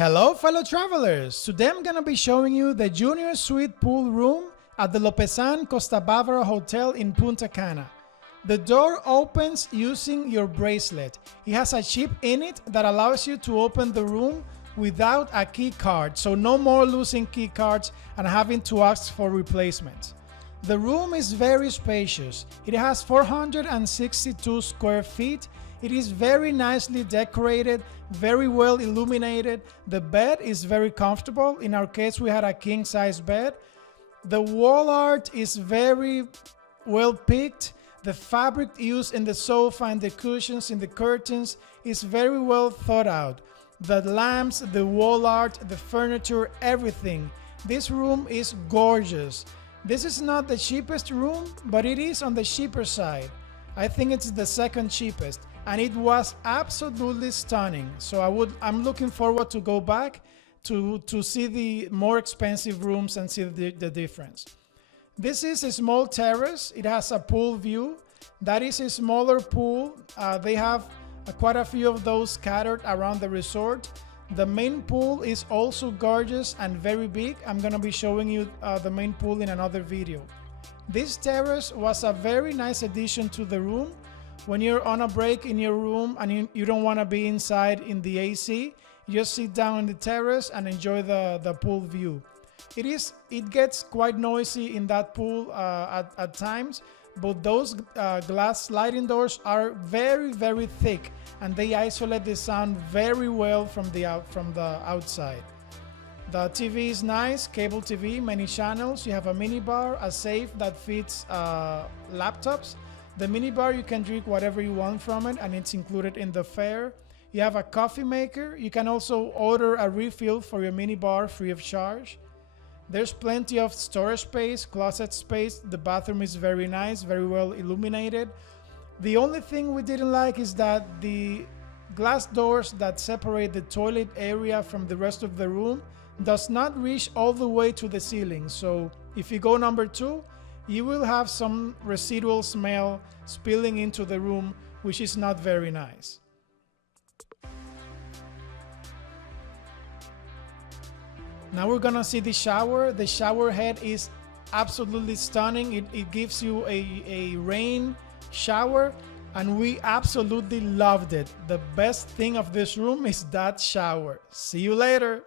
Hello fellow travelers! Today I'm gonna be showing you the Junior Suite Pool Room at the Lopesan Costa Bavaro Hotel in Punta Cana. The door opens using your bracelet. It has a chip in it that allows you to open the room without a key card, so no more losing key cards and having to ask for replacements. The room is very spacious. It has 462 square feet. It is very nicely decorated, very well illuminated. The bed is very comfortable. In our case, we had a king-size bed. The wall art is very well picked. The fabric used in the sofa and the cushions in the curtains is very well thought out. The lamps, the wall art, the furniture, everything. This room is gorgeous. This is not the cheapest room, but it is on the cheaper side. I think it's the second cheapest, and it was absolutely stunning. So I'm looking forward to go back to see the more expensive rooms and see the difference. This is a small terrace. It has a pool view. That is a smaller pool. They have quite a few of those scattered around the resort. The main pool is also gorgeous and very big. I'm gonna be showing you the main pool in another video. This terrace was a very nice addition to the room. When you're on a break in your room and you don't want to be inside in the AC, you just sit down on the terrace and enjoy the pool view. It gets quite noisy in that pool at times, but those glass sliding doors are very, very thick, and they isolate the sound very well from the outside. The TV is nice, cable TV, many channels. You have a mini bar, a safe that fits laptops. The mini bar, you can drink whatever you want from it, and it's included in the fare. You have a coffee maker. You can also order a refill for your mini bar free of charge. There's plenty of storage space, closet space. The bathroom is very nice, very well illuminated. The only thing we didn't like is that the glass doors that separate the toilet area from the rest of the room does not reach all the way to the ceiling. So if you go number 2, you will have some residual smell spilling into the room, which is not very nice. Now we're gonna see the shower. The shower head is absolutely stunning. It gives you a rain shower, and we absolutely loved it. The best thing of this room is that shower. See you later.